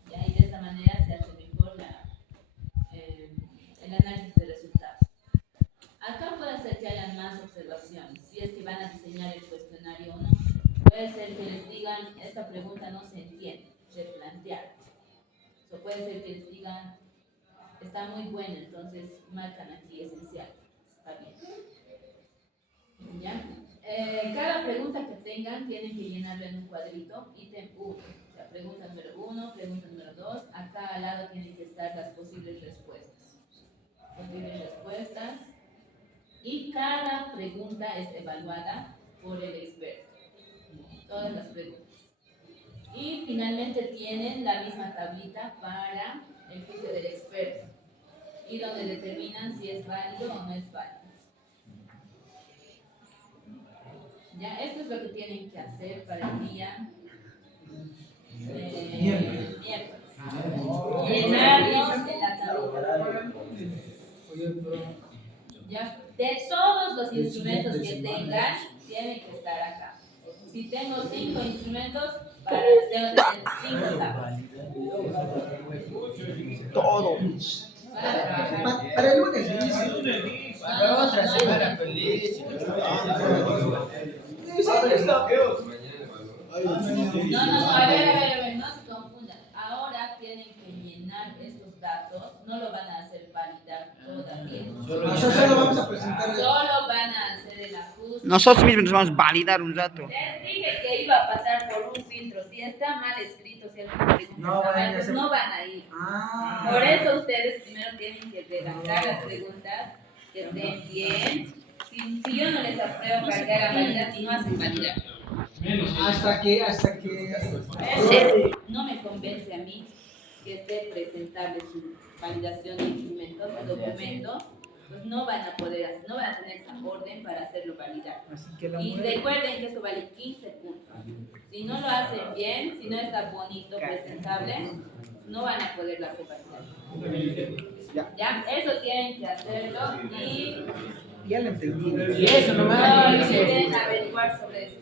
¿Ya? Y de esta manera se hace mejor el análisis de resultados. Acá puede ser que haya más observaciones, si es que van a diseñar el cuestionario o no. Puede ser que les digan, esta pregunta no se entiende, replantear. O puede ser que les digan, está muy buena, entonces marcan aquí esencial. Está bien. ¿Ya? Cada pregunta que tengan tienen que llenarla en un cuadrito. Ítem 1. La pregunta número 1, pregunta número 2. Acá al lado tienen que estar las posibles respuestas. Posibles respuestas. Y cada pregunta es evaluada por el experto. Todas las preguntas. Y finalmente tienen la misma tablita para el juicio del experto. Y donde determinan si es válido o no es válido. Ya, esto es lo que tienen que hacer para el día miércoles. Llenarlos de la tablita. Ya, de todos los instrumentos que tengan, tienen que estar acá. Si tengo 5 instrumentos, tengo que tener 5 tablas. Todo. Para el lunes, sí. Para otra semana feliz. No, a ver, no se confundan. Ahora tienen que llenar estos datos, no lo van a hacer validar todavía. Solo vamos a presentar. Solo van a hacer el ajuste. Nosotros mismos nos vamos a validar un rato. Les dije que iba a pasar por un filtro. Si está mal escrito, si alguna pregunta No está van a mal, pues hacer- no van a ir. Ah. Por eso ustedes primero tienen que redactar las preguntas que estén bien. Si yo no les apruebo para que hagan validar, no hacen validar. Hasta que. No me convence a mí que esté presentable su validación de instrumentos, el documento, pues no van a poder, no van a tener esa orden para hacerlo validar. Y recuerden que eso vale 15 puntos. Si no lo hacen bien, si no está bonito, presentable, no van a poderlo hacer validar. Ya, eso tienen que hacerlo y Ya lo entendí. no olviden averiguar sobre eso.